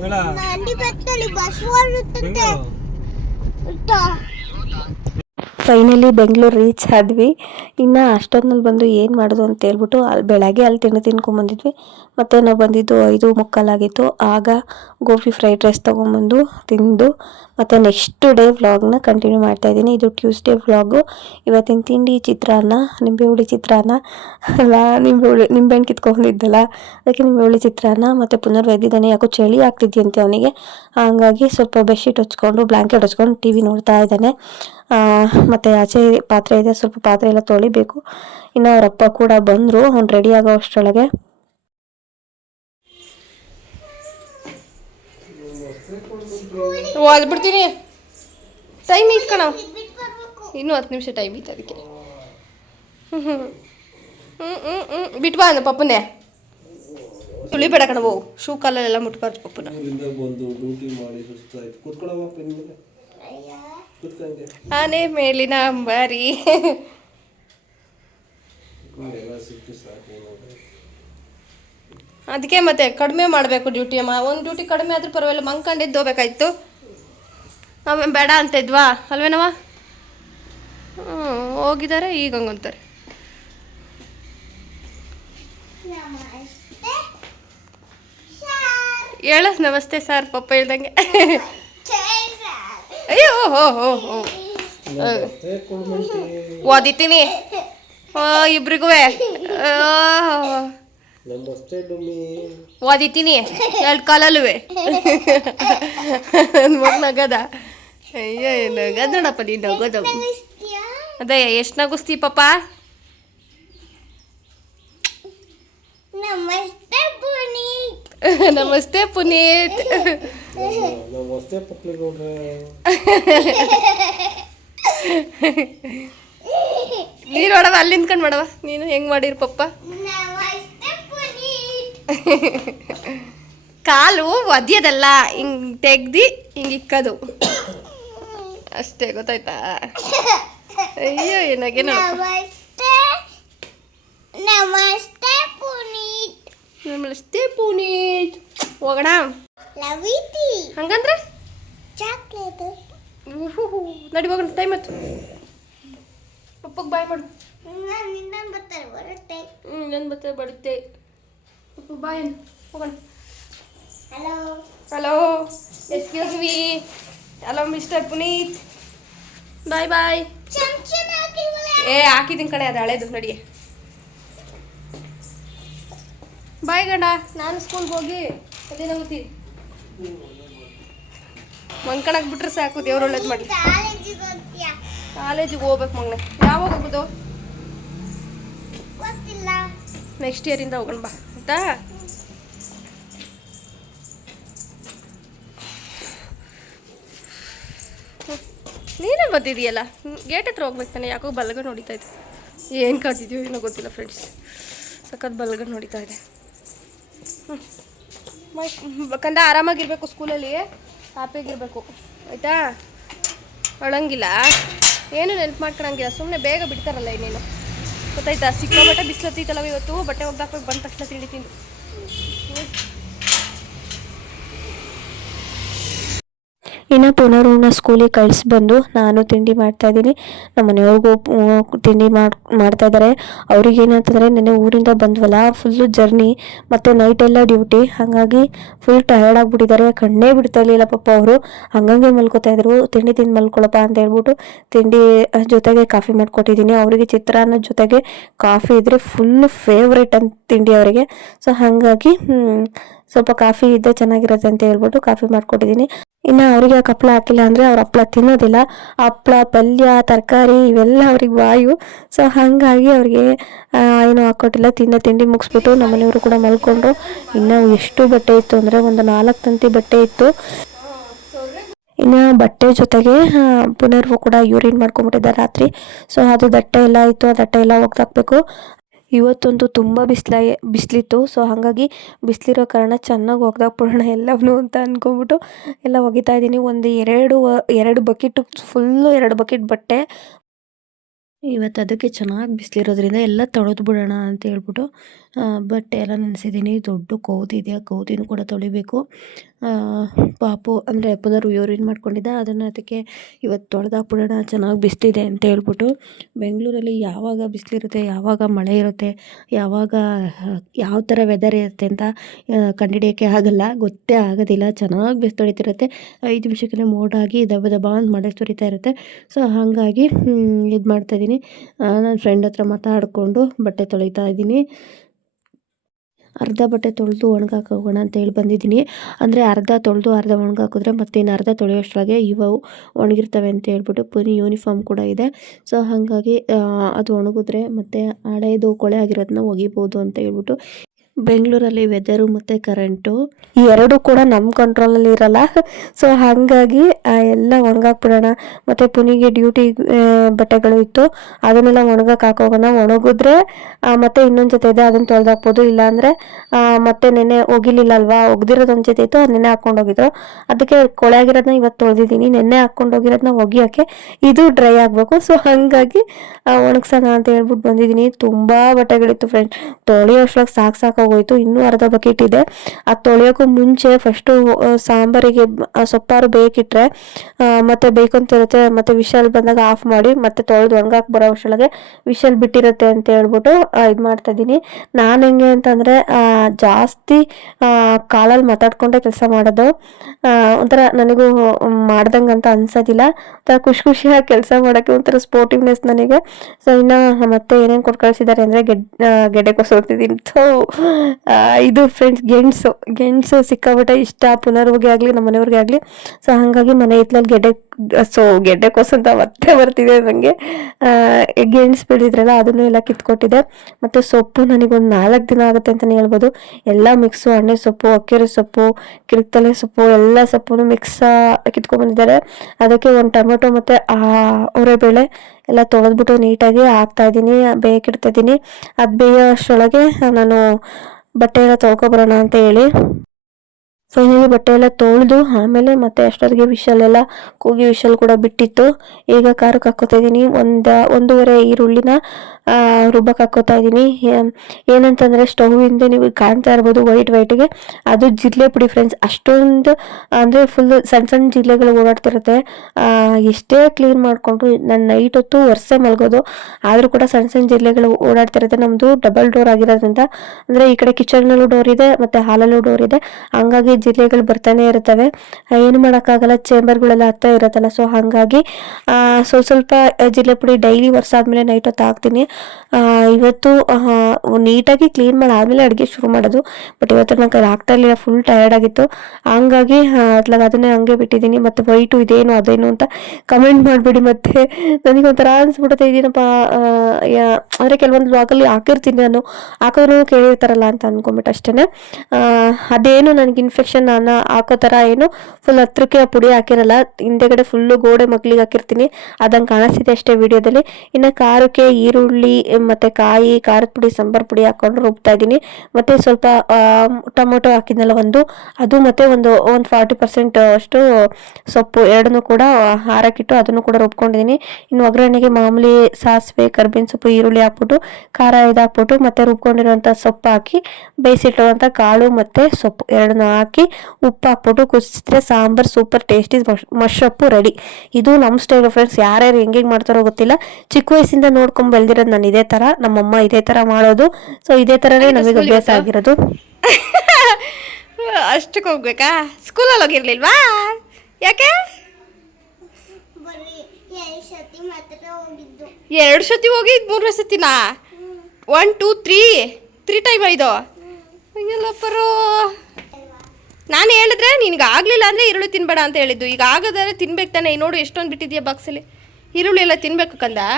Hola. Nadie va a estar y finally Bengaluru reach ಆದ್ವಿ ಇನ್ನು ಅಷ್ಟೊಂದ್ನಲ್ಲಿ ಬಂದು ಏನು ಮಾಡೋದು ಅಂತ ಹೇಳ್ಬಿಟ್ಟು ಅಲ್ಲಿ ಬೆಳಗ್ಗೆ ಅಲ್ಲಿ ತಿಂಡಿ ತಿನ್ಕೊಂಬಂದಿದ್ವಿ ಮತ್ತು ನಾವು ಬಂದಿದ್ದು ಇದು ಮುಕ್ಕಾಲಾಗಿತ್ತು ಆಗ ಗೋಬಿ ಫ್ರೈಡ್ ರೈಸ್ ತೊಗೊಂಬಂದು ತಿಂದು ಮತ್ತೆ ನೆಕ್ಸ್ಟ್ ಡೇ ವ್ಲಾಗ್ನ ಕಂಟಿನ್ಯೂ ಮಾಡ್ತಾ ಮಾಡ್ತಾಯಿದ್ದೀನಿ ಇದು ಟ್ಯೂಸ್ಡೇ ವ್ಲಾಗು ಇವತ್ತಿನ ತಿಂಡಿ ಚಿತ್ರಾನ್ನ ನಿಂಬೆ ಹುಳಿ ಚಿತ್ರಾನ್ನ ಅಲ್ಲ ನಿಂಬೆ ಹುಳಿ ಹಣ್ಣು ಕಿತ್ಕೊಂಡಿದ್ದಲ್ಲ ಅದಕ್ಕೆ ನಿಂಬೆ ಹುಳಿ ಚಿತ್ರಾನ್ನ ಮತ್ತು ಪುನರ್ ಯಾಕೋ ಚಳಿ ಆಗ್ತಿದ್ಯಂತೆ ಅವನಿಗೆ ಹಾಗಾಗಿ ಸ್ವಲ್ಪ ಬೆಡ್ಶೀಟ್ ಹಚ್ಕೊಂಡು ಬ್ಲ್ಯಾಂಕೆಟ್ ಹಚ್ಕೊಂಡು ಟಿ ವಿ ನೋಡ್ತಾ ಇದ್ದಾನೆ ಮತ್ತು ಆಚೆ ಪಾತ್ರೆ ಇದೆ ಸ್ವಲ್ಪ ಪಾತ್ರೆ ಎಲ್ಲ ತೊಳಿಬೇಕು ಇನ್ನು ಅವ್ರ ಕೂಡ ಬಂದರು ಅವ್ನು ರೆಡಿ ಆಗೋವಷ್ಟೊಳಗೆ ಅದು ಬಿಡ್ತೀನಿ ಟೈಮ್ ಇಟ್ಕಣ ಇನ್ನು ಹತ್ತು ನಿಮಿಷ ಟೈಮ್ ಇತ್ತು ಅದಕ್ಕೆ ಹ್ಞೂ ಹ್ಞೂ ಹ್ಞೂ ಬಿಟ್ಟು ಬಾ ಅಂದ ಪಪ್ಪನೇ ತುಳಿಬೇಡ ಕಣವು ಶೂ ಕಾಲಲ್ಲೆಲ್ಲ ಮುಟ್ಬಾರ್ದು ಪಪ್ಪನ ಡ್ಯೂಟಿ ಮಾಡಿ ಸುಸ್ತಾಯ್ತು ಕೂತ್ಕೊಳ್ಳೋ ಪಪ್ಪ ಮೇಲಿನ ಆನೆ ಬಾರಿ ಅದಕ್ಕೆ ಮತ್ತೆ ಕಡಿಮೆ ಮಾಡಬೇಕು ಡ್ಯೂಟಿ ಅಮ್ಮ ಒಂದು ಡ್ಯೂಟಿ ಕಡಿಮೆ ಪರವಾಗಿಲ್ಲ ಮಂಕಂಡಿದ್ದು ಹೋಗ್ಬೇಕಾಯ್ತು ಅವ್ ಬೇಡ ಅಂತ ಇದ್ವಾ ಅಲ್ವೇನವ ಹೋಗಿದ್ದಾರೆ ಈಗ ಹಂಗಂತಾರೆ ಹೇಳ ನಮಸ್ತೆ ಸರ್ ಪಪ್ಪ ಹೇಳ್ದಂಗೆ ಅಯ್ಯೋ ಹೋ ಹೋ ಹೋ ಓ ಓ ಹೋ ಎರಡು ಕಾಲಲ್ಲೂ ಮಗ್ನ ಗದ ಅಯ್ಯೋ ಗದಡಾ ಪಡಿಂಡ ಗದ ಅದಯ್ಯ ಎಷ್ಟನ ಗುಸ್ತಿ ಪಾಪ ನಮಸ್ತೆ ಪುನೀತ್ ನಮಸ್ತೆ ಪುನೀತ್ ನೀನ್ ನೋಡವ ಅಲ್ಲಿಂದ್ಕೊಂಡ್ ಮಾಡವ ನೀನು ಹೆಂಗ್ ಮಾಡಿರ್ ಪಪ್ಪ ಕಾಲು ಒದ್ಯದಲ್ಲ ಹಿಂಗ್ ತೆಗ್ದಿ ಹಿಂಗ್ ಇಕ್ಕದು ಅಷ್ಟೇ ಗೊತ್ತಾಯ್ತಾ ಅಯ್ಯೋ ನಮಸ್ತೆ ನಮಸ್ತೆ ಪುನೀತ್ ಪುನೀತ್ ಹೋಗೋಣ ಲವಿತಿ ಹಂಗಂದ್ರೆ ಚಾಕ್ಲೇಟ್ ಓಹೋ ನಡಿ ಹೋಗೋಣ ಟೈಮ್ ಆಯ್ತು ಪಪ್ಪಕ್ಕೆ ಬಾಯ್ ಮಾಡು ನಾನು ನಿನ್ನನ್ ಬತ್ತಾರೆ ಬರುತ್ತೆ ನಾನು ಬರ್ತಾರೆ ಬರುತ್ತೆ ಪಪ್ಪ ಬಾಯ್ ಹೋಗೋಣ hello hello excuse me hello mister Puneeth ಬಾಯ್ ಬಾಯ್ ಏ ಹಾಕಿದ್ದೀನಿ ಕಡೆ ಅದು ಹಳೇದು ನಡಿ ಬಾಯ್ ಗಂಡ ನಾನು ಸ್ಕೂಲ್ಗೆ ಹೋಗಿ ಅದೇನಾಗುತ್ತೀನಿ ಮಂಕಣಕ್ ಬಿಟ್ರೆ ಸಾಕು ದೇವ್ರ ಒಳ್ಳೇದ್ ಮಾಡಿ ಕಾಲೇಜಿಗೆ ಹೋಗ್ಬೇಕು ಮಗ್ನೆ ಯಾವಾಗ ಹೋಗುದು ನೆಕ್ಸ್ಟ್ ಇಯರ್ ಇಂದ ಹೋಗೋಣ ಬಾ ಆಯ್ತಾ ನೀನೇ ಬಂದಿದೀಯಲ್ಲ ಗೇಟ್ ಹತ್ರ ಹೋಗ್ಬೇಕು ತಾನೆ ಯಾಕೋ ಬಲಗ ನೋಡಿತಾ ಇದೆ ಏನು ಕಾಡ್ತಿದ್ಯೋ ಏನೋ ಗೊತ್ತಿಲ್ಲ ಫ್ರೆಂಡ್ಸ್ ಸಖತ್ ಬಲಗ ನೋಡಿತಾ ಇದೆ ಹ್ಞೂ ಬೇಕಂದ ಆರಾಮಾಗಿರ್ಬೇಕು ಸ್ಕೂಲಲ್ಲಿ ಆಪಿಯಾಗಿರ್ಬೇಕು ಆಯ್ತಾ ಒಳಂಗಿಲ್ಲ ಏನು ಹೆಲ್ಪ್ ಮಾಡ್ಕೊಳಂಗಿಲ್ಲ ಸುಮ್ಮನೆ ಬೇಗ ಬಿಡ್ತಾರಲ್ಲ ಇನ್ನೇನು ಗೊತ್ತಾಯ್ತಾ ಬಟ್ಟೆ ಬಿಸಿಲತ್ತೈತಲ್ಲವ ಇವತ್ತು ಬಟ್ಟೆ ಒಗ್ದಾಕ್ಬೇಕು ಬಂದ ತಕ್ಷಣ ತಿಳಿತೀನಿ ಇನ್ನು ಪುನರೂನ ಸ್ಕೂಲಿಗೆ ಕಳಿಸಿ ಬಂದು ನಾನು ತಿಂಡಿ ಮಾಡ್ತಾ ಇದ್ದೀನಿ ನಮ್ಮ ಮನೆಯವ್ರಿಗೂ ತಿಂಡಿ ಮಾಡಿ ಮಾಡ್ತಾ ಇದ್ದಾರೆ ಅವ್ರಿಗೆ ಏನಂತಂದರೆ ನೆನ್ನೆ ಊರಿಂದ ಬಂದ್ವಲ್ಲ ಫುಲ್ಲು ಜರ್ನಿ ಮತ್ತು ನೈಟ್ ಎಲ್ಲ ಡ್ಯೂಟಿ ಹಾಗಾಗಿ ಫುಲ್ ಟಯರ್ಡ್ ಆಗಿಬಿಟ್ಟಿದ್ದಾರೆ ಕಣ್ಣೇ ಬಿಡ್ತಾ ಇರಲಿಲ್ಲ ಪಾಪ ಅವರು ಹಂಗಂಗೆ ಮಲ್ಕೊತಾ ಇದ್ರು ತಿಂಡಿ ತಿಂದು ಮಲ್ಕೊಳಪ್ಪ ಅಂತ ಹೇಳ್ಬಿಟ್ಟು ತಿಂಡಿ ಜೊತೆಗೆ ಕಾಫಿ ಮಾಡ್ಕೊಟ್ಟಿದ್ದೀನಿ ಅವರಿಗೆ ಚಿತ್ರಾನ್ನ ಜೊತೆಗೆ ಕಾಫಿ ಇದ್ದರೆ ಫುಲ್ಲು ಫೇವ್ರೇಟ್ ಅಂತ ತಿಂಡಿ ಅವರಿಗೆ ಸೊ ಹಾಗಾಗಿ ಸ್ವಲ್ಪ ಕಾಫಿ ಇದ್ದೇ ಚೆನ್ನಾಗಿರುತ್ತೆ ಅಂತ ಹೇಳ್ಬಿಟ್ಟು ಕಾಫಿ ಮಾಡ್ಕೊಟ್ಟಿದ್ದೀನಿ ಇನ್ನು ಅವರಿಗೆ ಆ ಕಪ್ಲ ಹಾಕಿಲ್ಲ ಅಂದರೆ ಅವ್ರ ಹಪ್ಳ ತಿನ್ನೋದಿಲ್ಲ ಹಪ್ಪಳ ಪಲ್ಯ ತರಕಾರಿ ಇವೆಲ್ಲ ಅವ್ರಿಗೆ ವಾಯು ಸೊ ಹಾಗಾಗಿ ಅವ್ರಿಗೆ ಏನು ಹಾಕೊಟ್ಟಿಲ್ಲ ತಿನ್ನ ತಿಂಡಿ ಮುಗಿಸ್ಬಿಟ್ಟು ನಮ್ಮನೆಯವರು ಕೂಡ ಮಲ್ಕೊಂಡ್ರು ಇನ್ನು ಎಷ್ಟು ಬಟ್ಟೆ ಇತ್ತು ಅಂದರೆ ಒಂದು ನಾಲ್ಕು ತಂತಿ ಬಟ್ಟೆ ಇತ್ತು ಇನ್ನು ಬಟ್ಟೆ ಜೊತೆಗೆ ಪುನರ್ವ ಕೂಡ ಯೂರಿನ್ ಮಾಡ್ಕೊಂಬಿಟ್ಟಿದ್ದಾರೆ ರಾತ್ರಿ ಸೊ ಅದು ದಟ್ಟೆ ಎಲ್ಲ ಇತ್ತು ಆ ದಟ್ಟೆ ಎಲ್ಲಾ ಹೋಗ್ತಾಕ್ಬೇಕು ಇವತ್ತಂತೂ ತುಂಬ ಬಿಸಿಲ ಬಿಸಿಲಿತ್ತು ಸೊ ಹಾಗಾಗಿ ಬಿಸ್ಲಿರೋ ಕಾರಣ ಚೆನ್ನಾಗಿ ಒಗ್ದಾಗ್ಬಿಡೋಣ ಎಲ್ಲವೂ ಅಂತ ಅಂದ್ಕೊಂಬಿಟ್ಟು ಎಲ್ಲ ಒಗೀತಾ ಇದ್ದೀನಿ ಒಂದು ಎರಡು ಎರಡು ಬಕೆಟು ಫುಲ್ಲು ಎರಡು ಬಕೆಟ್ ಬಟ್ಟೆ ಇವತ್ತು ಅದಕ್ಕೆ ಚೆನ್ನಾಗಿ ಬಿಸಿಲಿರೋದ್ರಿಂದ ಎಲ್ಲ ತೊಳೆದು ಬಿಡೋಣ ಅಂತ ಹೇಳ್ಬಿಟ್ಟು ಬಟ್ಟೆ ಎಲ್ಲ ನೆನೆಸಿದ್ದೀನಿ ದೊಡ್ಡ ಕೌದಿದೆ ಇದೆ ಆ ಕೂಡ ತೊಳಿಬೇಕು ಪಾಪು ಅಂದರೆ ಅಪ್ಪನವರು ಯೂರಿನ್ ಏನು ಮಾಡ್ಕೊಂಡಿದ್ದ ಅದನ್ನು ಅದಕ್ಕೆ ಇವತ್ತು ತೊಳೆದಾಕ್ಬಿಡೋಣ ಚೆನ್ನಾಗಿ ಬಿಸ್ತಿದೆ ಅಂತ ಹೇಳ್ಬಿಟ್ಟು ಬೆಂಗಳೂರಲ್ಲಿ ಯಾವಾಗ ಬಿಸಿಲಿರುತ್ತೆ ಯಾವಾಗ ಮಳೆ ಇರುತ್ತೆ ಯಾವಾಗ ಯಾವ ಥರ ವೆದರ್ ಇರುತ್ತೆ ಅಂತ ಕಂಡುಹಿಡಿಯೋಕ್ಕೆ ಆಗಲ್ಲ ಗೊತ್ತೇ ಆಗೋದಿಲ್ಲ ಚೆನ್ನಾಗಿ ಬಿಸಿ ತೊಳಿತಿರುತ್ತೆ ಐದು ನಿಮಿಷಕ್ಕೆ ಮೋಡಾಗಿ ದಬ್ಬ ದಬ್ಬ ಅಂತ ಮಳೆ ತುರಿತಾ ಇರುತ್ತೆ ಸೊ ಹಾಗಾಗಿ ಇದು ಮಾಡ್ತಾಯಿದ್ದೀನಿ ನನ್ನ ಫ್ರೆಂಡ್ ಹತ್ರ ಮಾತಾಡಿಕೊಂಡು ಬಟ್ಟೆ ತೊಳಿತಾ ಇದ್ದೀನಿ ಅರ್ಧ ಬಟ್ಟೆ ತೊಳೆದು ಒಣಗಾಕೋಣ ಅಂತ ಹೇಳಿ ಬಂದಿದ್ದೀನಿ ಅಂದರೆ ಅರ್ಧ ತೊಳೆದು ಅರ್ಧ ಒಣಗಾಕಿದ್ರೆ ಮತ್ತೆ ಇನ್ನು ಅರ್ಧ ತೊಳೆಯೋಷ್ಟ್ರಾಗೆ ಇವು ಒಣಗಿರ್ತವೆ ಅಂತ ಹೇಳ್ಬಿಟ್ಟು ಪುನಿ ಯೂನಿಫಾರ್ಮ್ ಕೂಡ ಇದೆ ಸೊ ಹಾಗಾಗಿ ಅದು ಒಣಗಿದ್ರೆ ಮತ್ತೆ ಹಳೆಯದು ಕೊಳೆ ಆಗಿರೋದನ್ನ ಒಗಿಬೋದು ಅಂತ ಹೇಳ್ಬಿಟ್ಟು ಬೆಂಗಳೂರಲ್ಲಿ ವೆದರ್ ಮತ್ತೆ ಕರೆಂಟ್ ಎರಡು ಕೂಡ ನಮ್ಮ ಕಂಟ್ರೋಲಲ್ಲಿ ಅಲ್ಲಿ ಇರಲ್ಲ ಸೊ ಹಾಗಾಗಿ ಎಲ್ಲ ಒಣಗಾಕ್ಬಿಡೋಣ ಬಿಡೋಣ ಮತ್ತೆ ಡ್ಯೂಟಿ ಬಟ್ಟೆಗಳು ಇತ್ತು ಅದನ್ನೆಲ್ಲ ಒಣಗಕ್ಕೆ ಹಾಕೋಗೋಣ ಒಣಗಿದ್ರೆ ಮತ್ತೆ ಇನ್ನೊಂದು ಜೊತೆ ಇದೆ ಅದನ್ನು ಇಲ್ಲ ಅಂದ್ರೆ ಮತ್ತೆ ಒಗಿಲಿಲ್ಲ ಅಲ್ವಾ ಒಗೆದಿರೋದು ಒಂದು ಜೊತೆ ಇತ್ತು ಅದು ಹೋಗಿದ್ರು ಅದಕ್ಕೆ ಕೊಳೆ ಆಗಿರೋದನ್ನ ಇವತ್ತು ತೊಳೆದಿದ್ದೀನಿ ನೆನ್ನೆ ಹಾಕ್ಕೊಂಡೋಗಿರೋದನ್ನ ಒಗೆಯೋಕ್ಕೆ ಇದು ಡ್ರೈ ಆಗಬೇಕು ಸೊ ಹಾಗಾಗಿ ಒಣಗ್ಸೋಣ ಅಂತ ಹೇಳ್ಬಿಟ್ಟು ಬಂದಿದ್ದೀನಿ ತುಂಬ ಬಟ್ಟೆಗಳಿತ್ತು ಫ್ರೆಂಡ್ ತೊಳಿ ಸಾಕು ಸಾಕು ಹೋಯ್ತು ಇನ್ನೂ ಅರ್ಧ ಬಕೆಟ್ ಇದೆ ಅದು ತೊಳೆಯೋಕ್ಕೂ ಮುಂಚೆ ಫಸ್ಟು ಸಾಂಬಾರಿಗೆ ಸೊಪ್ಪಾರು ಬೇಕಿಟ್ರೆ ಮತ್ತೆ ಬೇಕು ಅಂತ ವಿಶಲ್ ಬಂದಾಗ ಆಫ್ ಮಾಡಿ ಮತ್ತೆ ತೊಳೆದು ಒಣಗಾಕ್ ಬರೋ ವಿಶಲ್ ವಿಷಲ್ ಬಿಟ್ಟಿರುತ್ತೆ ಅಂತ ಹೇಳ್ಬಿಟ್ಟು ಇದು ಮಾಡ್ತಾ ಇದೀನಿ ನಾನು ಹೆಂಗೆ ಅಂತಂದ್ರೆ ಜಾಸ್ತಿ ಕಾಲಲ್ಲಿ ಮಾತಾಡ್ಕೊಂಡೆ ಕೆಲಸ ಮಾಡೋದು ಒಂಥರ ನನಗೂ ಅನ್ಸೋದಿಲ್ಲ ಒಂಥರ ಖುಷಿ ಖುಷಿಯಾಗಿ ಕೆಲಸ ಮಾಡೋಕೆ ಒಂಥರ ಸ್ಪೋರ್ಟಿವ್ನೆಸ್ ನನಗೆ ಸೊ ಇನ್ನ ಮತ್ತೆ ಏನೇನು ಕೊಡ್ಕಳಿಸಿದಾರೆ ಅಂದ್ರೆ ಗೆಡ್ ಸೊ ಇದು ಫ್ರೆಂಡ್ಸ್ ಗೆಂಡ್ಸು ಗೆಣಸು ಸಿಕ್ಕಾಪಟ್ಟೆ ಇಷ್ಟ ಪುನರ್ವಗೆ ಆಗಲಿ ನಮ್ಮ ಮನೆಯವ್ರಿಗೆ ಆಗಲಿ ಸೊ ಹಾಗಾಗಿ ಮನೆ ಹಿತ್ತಲಲ್ಲಿ ಗೆಡೆ ಸೊ ಕೋಸಂತ ಮತ್ತೆ ಬರ್ತಿದೆ ನನಗೆ ಬೆಳೆದಿದ್ರಲ್ಲ ಅದನ್ನು ಎಲ್ಲ ಕಿತ್ಕೊಟ್ಟಿದೆ ಮತ್ತು ಸೊಪ್ಪು ನನಗೆ ಒಂದು ನಾಲ್ಕು ದಿನ ಆಗುತ್ತೆ ಅಂತಲೇ ಹೇಳ್ಬೋದು ಎಲ್ಲ ಮಿಕ್ಸು ಹಣ್ಣೆ ಸೊಪ್ಪು ಅಕ್ಕಿರೆ ಸೊಪ್ಪು ಕಿರುಕಲೆ ಸೊಪ್ಪು ಎಲ್ಲ ಸೊಪ್ಪು ಮಿಕ್ಸ್ ಕಿತ್ಕೊಂಡ್ಬಂದಿದ್ದಾರೆ ಅದಕ್ಕೆ ಒಂದು ಟೊಮೆಟೊ ಮತ್ತು ಉರೆಬೇಳೆ ಎಲ್ಲ ತೊಳೆದ್ಬಿಟ್ಟು ನೀಟಾಗಿ ಹಾಕ್ತಾ ಇದ್ದೀನಿ ಬೇಯಕ್ಕಿಡ್ತಾ ಇದ್ದೀನಿ ಅದು ಬೇಯೋ ಅಷ್ಟರೊಳಗೆ ನಾನು ಬಟ್ಟೆ ಎಲ್ಲ ತೊಳ್ಕೊಬರೋಣ ಅಂತ ಹೇಳಿ ಫೈನಲಿ ಬಟ್ಟೆ ಎಲ್ಲ ತೊಳೆದು ಆಮೇಲೆ ಮತ್ತೆ ಅಷ್ಟೊತ್ತಿಗೆ ವಿಶಲ್ಲೆಲ್ಲ ಕೂಗಿ ವಿಶಲ್ ಕೂಡ ಬಿಟ್ಟಿತ್ತು ಈಗ ಕಾರಕ್ಕೆ ಹಾಕೋತ ಒಂದ ಒಂದೂವರೆ ಈರುಳ್ಳಿನ ರುಬ್ಬಕ್ಕೆ ಹಾಕೋತಾ ಇದ್ದೀನಿ ಏನಂತಂದರೆ ಸ್ಟೌವ್ ಹಿಂದೆ ನೀವು ಕಾಣ್ತಾ ಇರ್ಬೋದು ವೈಟ್ ವೈಟಿಗೆ ಅದು ಜಿಲ್ಲೆ ಪುಡಿ ಫ್ರೆಂಡ್ಸ್ ಅಷ್ಟೊಂದು ಅಂದರೆ ಫುಲ್ ಸಣ್ಣ ಸಣ್ಣ ಜಿಲ್ಲೆಗಳು ಓಡಾಡ್ತಿರುತ್ತೆ ಎಷ್ಟೇ ಕ್ಲೀನ್ ಮಾಡ್ಕೊಂಡ್ರು ನಾನು ನೈಟ್ ಹೊತ್ತು ವರ್ಷ ಮಲಗೋದು ಆದರೂ ಕೂಡ ಸಣ್ಣ ಸಣ್ಣ ಜಿಲ್ಲೆಗಳು ಓಡಾಡ್ತಿರುತ್ತೆ ನಮ್ಮದು ಡಬಲ್ ಡೋರ್ ಆಗಿರೋದ್ರಿಂದ ಅಂದರೆ ಈ ಕಡೆ ಕಿಚನ್ ಡೋರ್ ಇದೆ ಮತ್ತು ಹಾಲಲ್ಲೂ ಡೋರ್ ಇದೆ ಹಂಗಾಗಿ ಜಿಲ್ಲೆಗಳು ಬರ್ತಾನೆ ಇರ್ತವೆ ಏನು ಮಾಡೋಕ್ಕಾಗಲ್ಲ ಚೇಂಬರ್ಗಳೆಲ್ಲ ಹತ್ತ ಇರುತ್ತಲ್ಲ ಇರತ್ತಲ್ಲ ಸೊ ಹಂಗಾಗಿ ಸ್ವಲ್ಪ ಸ್ವಲ್ಪ ಜಿಲ್ಲೆ ಪುಡಿ ಡೈಲಿ ವರ್ಷ ಆದ್ಮೇಲೆ ನೈಟ್ ಹೊತ್ತು ಹಾಕ್ತೀನಿ ಇವತ್ತು ನೀಟಾಗಿ ಕ್ಲೀನ್ ಮಾಡಿ ಅಡುಗೆ ಶುರು ಮಾಡೋದು ಬಟ್ ಇವತ್ತು ನಂಗೆ ಆಗ್ತಾ ಇರಲಿಲ್ಲ ಫುಲ್ ಟಯರ್ಡ್ ಆಗಿತ್ತು ಹಂಗಾಗಿ ಅದನ್ನೇ ಹಾಗೆ ಬಿಟ್ಟಿದ್ದೀನಿ ಮತ್ತು ವೈಟು ಇದೇನು ಅದೇನು ಅಂತ ಕಮೆಂಟ್ ಮಾಡಿಬಿಡಿ ಮತ್ತೆ ನನಗೆ ಒಂಥರ ಇದೇನಪ್ಪ ಅಂದರೆ ಕೆಲವೊಂದು ಬ್ಲಾಗಲ್ಲಿ ಹಾಕಿರ್ತೀನಿ ನಾನು ಹಾಕೋದನ್ನ ಕೇಳಿರ್ತಾರಲ್ಲ ಅಂತ ಅನ್ಕೊಂಡ್ಬಿಟ್ಟು ಅಷ್ಟೇನೆ ಅದೇನು ನನಗೆ ಇನ್ಫೆಕ್ಷನ್ ನಾನು ಹಾಕೋ ಥರ ಏನು ಫುಲ್ ಹತ್ರಕ್ಕೆ ಪುಡಿ ಹಾಕಿರಲ್ಲ ಹಿಂದೆಗಡೆ ಫುಲ್ಲು ಗೋಡೆ ಮಕ್ಕಳಿಗೆ ಹಾಕಿರ್ತೀನಿ ಅದಂಗೆ ಕಾಣಿಸ್ತಿದೆ ಅಷ್ಟೇ ವಿಡಿಯೋದಲ್ಲಿ ಇನ್ನು ಖಾರಕ್ಕೆ ಈರುಳ್ಳಿ ಪುಡಿ ಮತ್ತು ಕಾಯಿ ಖಾರದ ಪುಡಿ ಸಾಂಬಾರ್ ಪುಡಿ ಹಾಕ್ಕೊಂಡು ರುಬ್ತಾ ಇದ್ದೀನಿ ಮತ್ತು ಸ್ವಲ್ಪ ಟೊಮೊಟೊ ಹಾಕಿದ್ನಲ್ಲ ಒಂದು ಅದು ಮತ್ತೆ ಒಂದು ಒಂದು ಫಾರ್ಟಿ ಪರ್ಸೆಂಟ್ ಅಷ್ಟು ಸೊಪ್ಪು ಎರಡನ್ನೂ ಕೂಡ ಹಾರಕ್ಕಿಟ್ಟು ಅದನ್ನು ಕೂಡ ರುಬ್ಕೊಂಡಿದ್ದೀನಿ ಇನ್ನು ಒಗ್ಗರಣೆಗೆ ಮಾಮೂಲಿ ಸಾಸಿವೆ ಕರ್ಬಿನ ಸೊಪ್ಪು ಈರುಳ್ಳಿ ಹಾಕ್ಬಿಟ್ಟು ಖಾರ ಇದಾಕ್ಬಿಟ್ಟು ಮತ್ತೆ ರುಬ್ಕೊಂಡಿರುವಂಥ ಸೊಪ್ಪು ಹಾಕಿ ಬೇಯಿಸಿಟ್ಟಿರುವಂಥ ಕಾಳು ಮತ್ತು ಸೊಪ್ಪು ಎರಡನ್ನು ಹಾಕಿ ಉಪ್ಪು ಹಾಕ್ಬಿಟ್ಟು ಕುದಿಸಿದ್ರೆ ಸಾಂಬಾರ್ ಸೂಪರ್ ಟೇಸ್ಟಿ ಮಶ್ ಸೊಪ್ಪು ರೆಡಿ ಇದು ನಮ್ಮ ಸ್ಟೈಲ್ ಫ್ರೆಂಡ್ಸ್ ಯಾರ್ಯಾರು ಹೆಂಗೆ ಮಾಡ್ತಾರೋ ಗೊತ್ತಿಲ್ಲ ಚಿಕ್ಕ ವಯಸ್ಸಿಂದ ನೋಡ್ಕೊಂಡು ಬೆಳೆದಿರೋ ನಾನು ಇದೇ ತರ ನಮ್ಮಮ್ಮ ಇದೇ ತರ ಮಾಡೋದು ಸೊ ಇದೇ ತರನೇ ನಮಗೆ ಅಭ್ಯಾಸ ಆಗಿರೋದು ಅಷ್ಟಕ್ಕೆ ಹೋಗ್ಬೇಕಾ ಸ್ಕೂಲಲ್ಲಿ ಹೋಗಿರ್ಲಿಲ್ವಾ ಯಾಕೆ ಎರಡು ಸತಿ ಹೋಗಿ ಮೂರನೇ ಸತಿನಾ one two three three time ಇದು ಹಿಂಗಲ್ಲಪ್ಪರು ನಾನು ಹೇಳಿದ್ರೆ ನಿನಗೆ ಆಗಲಿಲ್ಲ ಅಂದರೆ ಈರುಳ್ಳಿ ತಿನ್ಬೇಡ ಅಂತ ಹೇಳಿದ್ದು ಈಗ ಆಗೋದಾದ್ರೆ ತಿನ್ಬೇಕು ತಾನೆ ನೋಡು ಎಷ್ಟೊಂದು ಬಿಟ್ಟಿದ್ಯಾ ಬಾಕ್ಸಲ್ಲಿ ಈರುಳ್ಳಿ ಎಲ್ಲ ತಿನ್ಬೇಕು ಕಂದಾ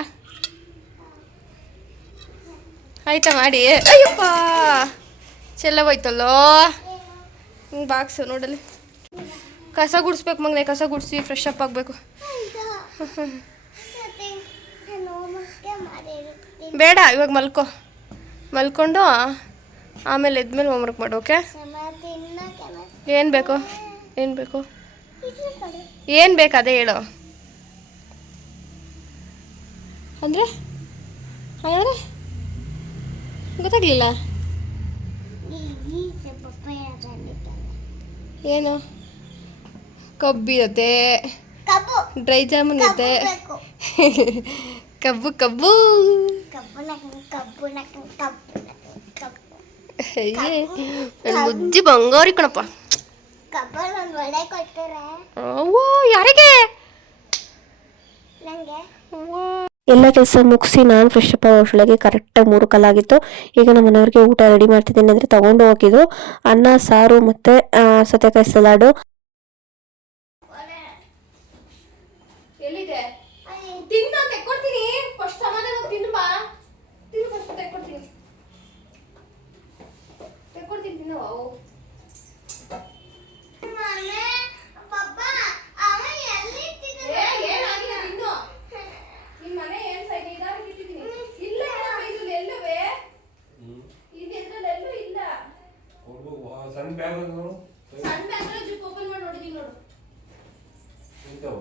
ಆಯಿತಾ ಅಯ್ಯಪ್ಪ ಚೆಲ್ಲ ಹೋಯ್ತಲ್ಲೋ ಹಿಂಗೆ ಬಾಕ್ಸ್ ನೋಡಲಿ ಕಸ ಗುಡಿಸ್ಬೇಕು ಮಗನೇ ಕಸ ಗುಡಿಸಿ ಫ್ರೆಶ್ ಅಪ್ ಆಗಬೇಕು ಬೇಡ ಇವಾಗ ಮಲ್ಕೊ ಮಲ್ಕೊಂಡು ಆಮೇಲೆ ಎದ್ಮೇಲೆ ಹೋಮ್ವರ್ಕ್ ಮಾಡು ಓಕೆ ಏನು ಬೇಕು ಏನು ಬೇಕು ಏನು ಬೇಕು ಅದೇ ಹೇಳು ಅಂದರೆ ಹಾಂ Gata gila. Iya no. Kopi dote. Kabu. Dry jamun dote. Kabu kabu. Kabu nak kabu nak kabu. Hei, dan muji banggori kenapa? Kapan lan wadai kotor ya? Oh, wow, yari ke? Nangge? Wow. ಎಲ್ಲ ಕೆಲಸ ಮುಗಿಸಿ ನಾನು ಫ್ರೆಶ್ ಅಪ್ ಅವಳೊಳಗೆ ಕರೆಕ್ಟಾಗಿ ಮೂರು ಕಾಲಾಗಿತ್ತು ಈಗ ನಮ್ಮ ಮನೆಯವ್ರಿಗೆ ಊಟ ರೆಡಿ ಮಾಡ್ತಿದ್ದೀನಿ ಅಂದರೆ ತೊಗೊಂಡು ಹೋಗಿದ್ದು ಅನ್ನ ಸಾರು ಮತ್ತು ಸೌತೆಕಾಯಿ ಸಲಾಡು ಸಣ್ಣ ಬ್ಯಾಗ್ ಸಣ್ಣ ಬ್ಯಾಗ್ ಜಿಪ್ ಓಪನ್ ಮಾಡಿ ನೋಡಿದೀನಿ ನೋಡು ಇಂತವು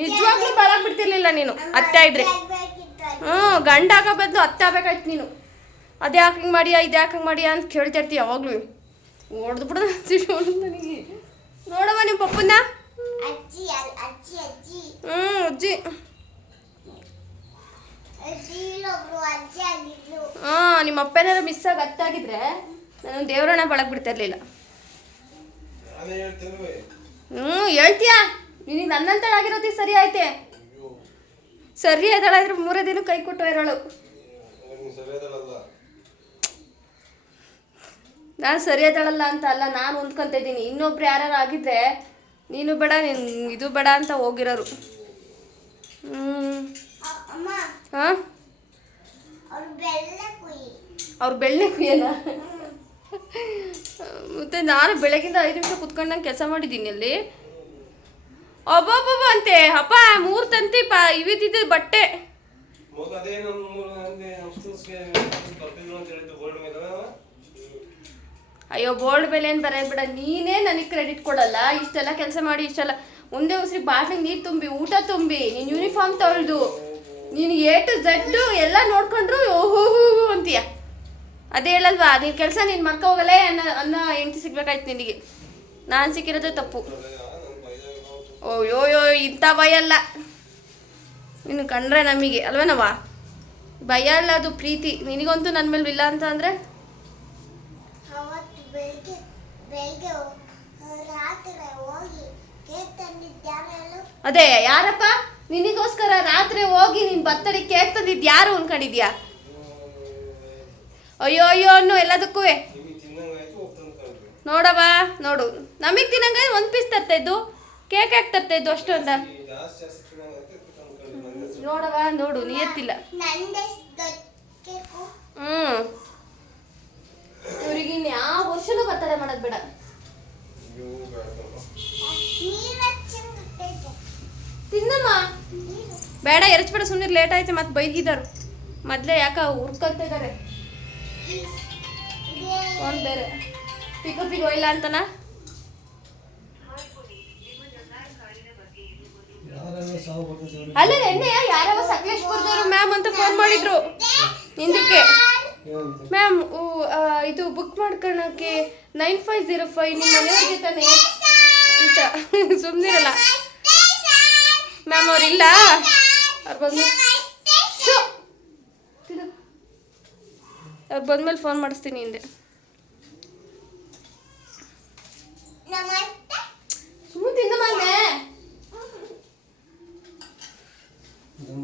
ನಿಜವಾಗ್ಲೂ ಬಲಾ ಬಿಡ್ತಿರ್ಲಿಲ್ಲ ನೀನು ಗಂಡ ಇದ್ರೆ ಹ್ಮ್ ಆಗ್ಬೇಕಾಯ್ತು ನೀನು ಅದೇ ಹಾಕಂಗ ಮಾಡಿಯಾ ಇದ್ ಹಾಕಂಗ ಮಾಡಿಯಾ ಅಂತ ಕೇಳ್ತಿರ್ತೀಯ ಅಜ್ಜಿ ನೋಡ್ದು ಬಿಡೋದ್ ಅಪ್ಪ ಏನಾದ್ರು ಮಿಸ್ ಆಗಿ ಅತ್ತಾಗಿದ್ರೆ ನಾನು ದೇವ್ರಣ್ಣ ಬಳಕ್ ಬಿಡ್ತಿರ್ಲಿಲ್ಲ ಹ್ಮ್ ಹೇಳ್ತೀಯಾ ನನ್ನಂತಳಾಗಿರೋದಿ ಸರಿ ಆಯ್ತೆ ಸರಿಯಾದಳ ಮೂರೇ ದಿನ ಕೈ ಕೊಟ್ಟು ಇರೋಳು ನಾನು ಸರಿ ಸರಿಯಾದಳಲ್ಲ ಅಂತ ಅಲ್ಲ ನಾನು ಹೊಂದ್ಕೊಂತ ಇದ್ದೀನಿ ಇನ್ನೊಬ್ರು ಯಾರು ಆಗಿದ್ರೆ ನೀನು ಬೇಡ ಇದು ಬೇಡ ಅಂತ ಹೋಗಿರೋರು ಹ್ಮಿ ಬೆಳ್ಳೆ ಬೆಳೆ ಮತ್ತೆ ನಾನು ಬೆಳಗಿಂದ ಐದು ನಿಮಿಷ ಕುತ್ಕೊಂಡಂಗೆ ಕೆಲಸ ಮಾಡಿದ್ದೀನಿ ಅಲ್ಲಿ ಒಬ್ಬ ಅಂತೆ ಅಪ್ಪ ಮೂರ್ ತಂತಿ ಬಟ್ಟೆ ಅಯ್ಯೋ ಬೋರ್ಡ್ ಮೇಲೆ ಏನು ಬರೋ ನೀನೇ ನೀನೇ ನನಗೆ ಕ್ರೆಡಿಟ್ ಕೊಡಲ್ಲ ಇಷ್ಟೆಲ್ಲ ಕೆಲಸ ಮಾಡಿ ಇಷ್ಟೆಲ್ಲ ಮುಂದೆ ಉಸಿರಿ ಬಾಟಿ ನೀರು ತುಂಬಿ ಊಟ ತುಂಬಿ ನೀನ್ ಯೂನಿಫಾರ್ಮ್ ತೊಳ್ದು ನೀನು ಟು ಜಡ್ಡು ಎಲ್ಲ ನೋಡ್ಕೊಂಡ್ರು ಓಹೋ ಅಂತೀಯ ಅದೇ ಹೇಳಲ್ವಾ ನೀನ್ ಕೆಲಸ ನಿನ್ ಮಕ್ಕ ಹೋಗಲೇ ಅನ್ನೋ ಹೆಂಡತಿ ಸಿಗ್ಬೇಕಾಯ್ತು ನಿನಗೆ ನಾನ್ ಸಿಕ್ಕಿರೋದೇ ತಪ್ಪು ಓಯೋಯೋ ಇಂತ ಭಯ ಅಲ್ಲ ನೀನು ಭಯ ಅಲ್ಲ ಅದು ಪ್ರೀತಿ ನಿನಗಂತೂ ನನ್ನ ಮೇಲೆ ಇಲ್ಲ ಅಂತ ಅಂದರೆ ಅದೇ ಯಾರಪ್ಪ ನಿನಗೋಸ್ಕರ ರಾತ್ರಿ ಹೋಗಿ ನೀನ್ ಬತ್ತಡಿಗೆ ಯಾರು ಅನ್ಕೊಂಡಿದ್ಯಾ ಅಯ್ಯೋ ಅಯ್ಯೋ ಅನ್ನು ಎಲ್ಲದಕ್ಕೂ ನೋಡವಾ ನೋಡು ನಮಗ್ ತಿನ್ನಂಗ ಒಂದ್ ಪೀಸ್ ತರ್ತಾ ಇದ್ದು ಕೇಕೆ ಹಾಕಿ ತರ್ತೆ ಇದು ಅಷ್ಟೊಂದು ನೋಡಪ್ಪ ನೋಡು ನೀ ಎತ್ತಿಲ್ಲ ಹ್ಞೂ ಇವ್ರಿಗೆ ಇನ್ಯ ಯಾವ ವರ್ಷನೂ ಬರ್ತದೆ ಮಾಡೋದು ಬೇಡ ತಿನ್ನಮ್ಮ ಬೇಡ ಎರಚ್ ಸುಮ್ಮನೆ ಲೇಟಾಯ್ತು ಮತ್ತು ಬೈಗಿದರು ಮೊದಲೇ ಯಾಕೋ ಹುರ್ಕೊತ ಇದ್ದಾರೆ ಒಂದು ಬೇರೆ ಪಿಕ್ಕು ಪಿಕ್ ಒಯ್ಯಲ್ಲ ಅಂತನಾ ಅಲ್ಲ ನಿನ್ನೆ ಯಾರೋ ಸಕಲೇಶ್ಪುರದವರು ಮ್ಯಾಮ್ ಅಂತ ಫೋನ್ ಮಾಡಿದ್ರು ನಿಂದಕ್ಕೆ ಮ್ಯಾಮ್ ಇದು ಬುಕ್ ಮಾಡ್ಕೊಳ್ಳೋಕೆ ನೈನ್ ಫೈವ್ ಜೀರೋ ಫೈವ್ ನಿಮ್ಮ ಮನೆಯವ್ರಿಗೆ ತಾನೇ ಅಂತ ಸುಮ್ಮನಿರಲ್ಲ ಮ್ಯಾಮ್ ಅವರಿಲ್ಲ ಅವ್ರು ಬಂದು ಅವ್ರು ಬಂದ್ಮೇಲೆ ಫೋನ್ ಮಾಡಿಸ್ತೀನಿ ಹಿಂದೆ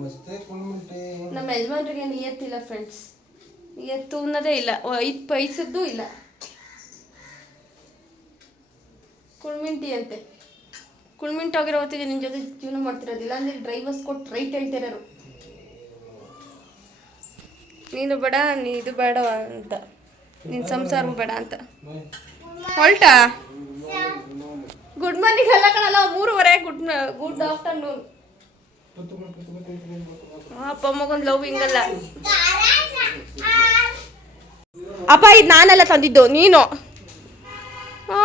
ಮಸ್ತೆ ನಮ್ಮ ಯಜಮಾನ್ರಿಗೆ ನಿಯತ್ತಿಲ್ಲ ಫ್ರೆಂಡ್ಸ್ ನಿಯತ್ತು ಅನ್ನೋದೇ ಇಲ್ಲ ಐದು ಪೈಸದ್ದು ಇಲ್ಲ ಕುಳ್ಮಿಂಟಿ ಅಂತೆ ಕುಳ್ಮಿಂಟ್ ಆಗಿರೋ ಹೊತ್ತಿಗೆ ನಿನ್ನ ಜೊತೆ ಜೀವನ ಮಾಡ್ತಿರೋದಿಲ್ಲ ಇಲ್ಲ ಅಂದ್ರೆ ಡ್ರೈವರ್ಸ್ ಕೊಟ್ಟು ರೈಟ್ ಹೇಳ್ತಿರೋರು ನೀನು ಬೇಡ ನೀ ಇದು ಬೇಡ ಅಂತ ನಿನ್ನ ಸಂಸಾರ ಬೇಡ ಅಂತ ಹೊಲ್ಟಾ ಗುಡ್ ಮಾರ್ನಿಂಗ್ ಎಲ್ಲ ಕಣಲ್ಲ ಮೂರುವರೆ ಗುಡ್ ಗುಡ್ ಆಫ್ಟರ್ನೂನ್ ಅಪ್ಪ ಮಗನ್ ಲವ್ ಇಂಗಲ್ಲ ತಾರಾ ಆ ಅಪ್ಪ ಈ ನಾನಲ್ಲ ತಂದಿದ್ದು ನೀನು ಆ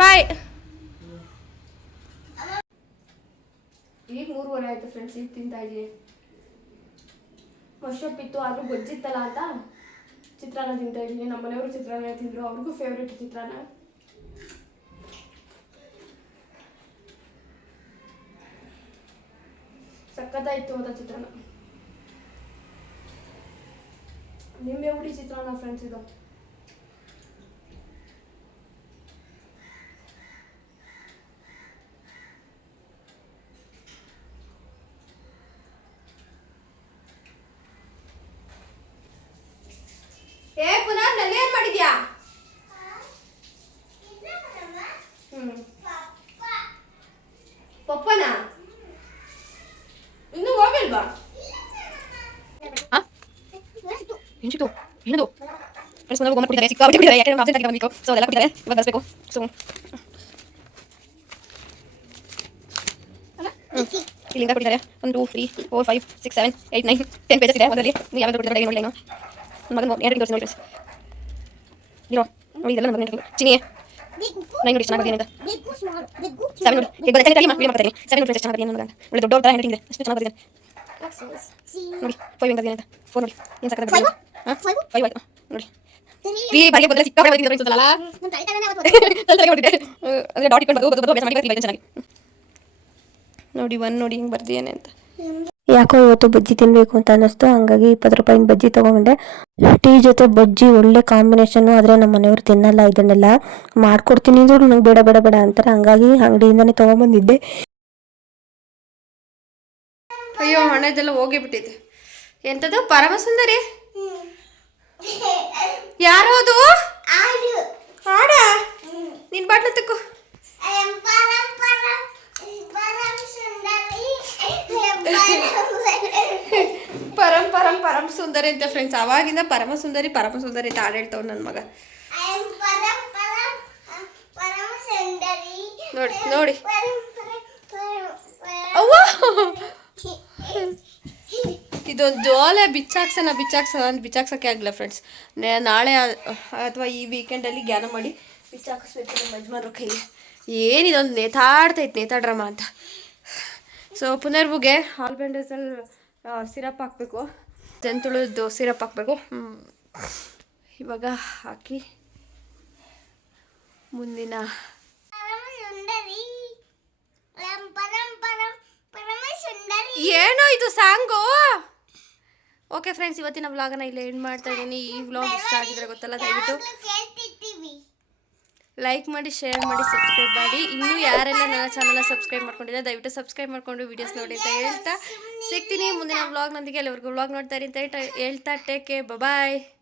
ಬೈ ಈ 3:15 ಆಯ್ತು ಫ್ರೆಂಡ್ಸ್ ಈ ತಿಂತಾ ಇದೀನಿ ಮೊಶಪ್ ಇತ್ತು ಅದು ಗುಜ್ಜಿ ತಲ ಅಂತ ಚಿತ್ರಾನಾ ತಿಂತಾ ಇದೀನಿ ನಮ್ಮನೇ ಗುರು ಚಿತ್ರಾನೇ ತಿದ್ರು ಅವರಿಗೆ ಫೇವರಿಟ್ ಚಿತ್ರಾನಾ ಅರ್ಧ ಇತ್ತು ಅಂತ ಚಿತ್ರಾನ್ನ ನಿಮ್ಮ ಉಡಿ ಚಿತ್ರಾನ್ನ ಫ್ರೆಂಡ್ಸ್ ಇದು ಸಣ್ಣದೊಂದು ಒಂದು ಬಿಡಲೇ ಸಿಕ್ಕಾಬಿಡಲೇ ಯಾಕೆ ನಾನು ಬರ್ತೀಕೋ ಸೋ ಎಲ್ಲಾ ಬಿಡಲೇ ಇವಾಗ ಬರಬೇಕು ಸೋ ಅರೆ ಇಲ್ಲಿಂದ ಕೊಟ್ಟರೆ 1 2 3 4 5 6 7 8 9 10 ಪೇಜಸ್ ಇದೆ ಒಂದಲ್ಲಿ ನೀವು ಯಾವ್ದು ಕೊಟ್ಟಿದ್ರು ಡೈರೆಕ್ಟ್ ನೋಡಿ ಮೊದಲು ಏರಿ ಎರಡು ಜೋನ್ ನೋಡಿ ಇರೋ ಇದೆಲ್ಲ ನಾನು ಬರ್ತೀನಿ ಚಿನ್ನಿ ನಾನು ಇಂಗ್ಲಿಷ್ ನೋಡಿ ದೊಡ್ಡ ಉತ್ತರ ಹೇಳ್ತೀನಿ ನೋಡಿ ಹೋಗ್ಬಿಡೋಣ ಬನ್ನಿ ಫೋನಲಿ ಯಾಕೆ ನೋಡಿ ನೋಡಿ ಯಾಕೋ ಇವತ್ತು ಬಜ್ಜಿ ತಿನ್ನಬೇಕು ಅಂತ ಅನಿಸ್ತು ಹಂಗಾಗಿ ಇಪ್ಪತ್ ರೂಪಾಯಿ ಬಜ್ಜಿ ಬಂದೆ ಟೀ ಜೊತೆ ಬಜ್ಜಿ ಒಳ್ಳೆ ಕಾಂಬಿನೇಷನ್ ಆದರೆ ನಮ್ಮ ಮನೆಯವರು ತಿನ್ನಲ್ಲ ಇದನ್ನೆಲ್ಲ ಮಾಡ್ಕೊಡ್ತೀನಿ ನನಗೆ ಬೇಡ ಬೇಡ ಬೇಡ ಅಂತಾರೆ ಹಂಗಾಗಿ ಅಂಗಡಿಯಿಂದಾನೆ ತಗೊಂಬಂದಿದ್ದೆ ಅಯ್ಯೋ ಸುಂದರಿ ಯಾರು ಹೋದುವನ್ ಬಟ್ಲ ತಕ್ಕು ಪರಂ ಪರಂ ಪರಮ ಸುಂದರಿ ಅಂತ ಫ್ರೆಂಡ್ಸ್ ಅವಾಗಿಂದ ಪರಮ ಸುಂದರಿ ಪರಮ ಸುಂದರಿ ಅಂತ ಹಾಡು ಹೇಳ್ತವ್ ನನ್ ಮಗ ನೋಡಿ ನೋಡಿ ಇದೊಂದು ಜೋಲೆ ಬಿಚ್ಚಾಕ್ಸೋಣ ಬಿಚ್ಚಾಕ್ಸೋಕೆ ಆಗಲ್ಲ ಫ್ರೆಂಡ್ಸ್ ನಾಳೆ ಅಥವಾ ಈ ವೀಕೆಂಡಲ್ಲಿ ಅಲ್ಲಿ ಧ್ಯಾನ ಮಾಡಿ ಬಿಚ್ಚಾಕ್ಸ್ ನಮ್ಮ ಯಜಮಾನ್ರು ರೊಕ್ಕ ಏನಿದೊಂದು ನೇತಾಡ್ತೈತೆ ನೇತಾಡ್ರಮ್ಮ ಅಂತ ಸೊ ಪುನರ್ಭುಗೆ ಆಲ್ ಸಿರಪ್ ಹಾಕಬೇಕು ಜಂತುಳದ್ದು ಸಿರಪ್ ಹಾಕಬೇಕು ಇವಾಗ ಹಾಕಿ ಮುಂದಿನ ಏನೋ ಇದು ಸಾಂಗು ಓಕೆ ಫ್ರೆಂಡ್ಸ್ ಇವತ್ತಿನ ಬ್ಲಾಗನ್ನ ಇಲ್ಲಿ ಎಂಡ್ ಮಾಡ್ತಾ ಇದ್ದೀನಿ ಈ ವ್ಲಾಗ್ ಇಷ್ಟ ಆಗಿದ್ರೆ ಗೊತ್ತಲ್ಲ ದಯವಿಟ್ಟು ಲೈಕ್ ಮಾಡಿ ಶೇರ್ ಮಾಡಿ ಸಬ್ಸ್ಕ್ರೈಬ್ ಮಾಡಿ ಇನ್ನೂ ಯಾರೆಲ್ಲ ನನ್ನ ಚಾನಲ್ನ ಸಬ್ಸ್ಕ್ರೈಬ್ ಮಾಡ್ಕೊಂಡಿದ್ದೆ ದಯವಿಟ್ಟು ಸಬ್ಸ್ಕ್ರೈಬ್ ಮಾಡಿಕೊಂಡು ವಿಡಿಯೋಸ್ ನೋಡಿ ಅಂತ ಹೇಳ್ತಾ ಸಿಗ್ತೀನಿ ಮುಂದಿನ ಬ್ಲಾಗ್ನೊಂದಿಗೆ ಅಲ್ಲಿವರೆಗೂ ವ್ಲಾಗ್ ನೋಡ್ತಾರೆ ಅಂತ ಹೇಳ್ತಾ ಹೇಳ್ತಾ ಟೇ ಕೆ ಬಾಯ್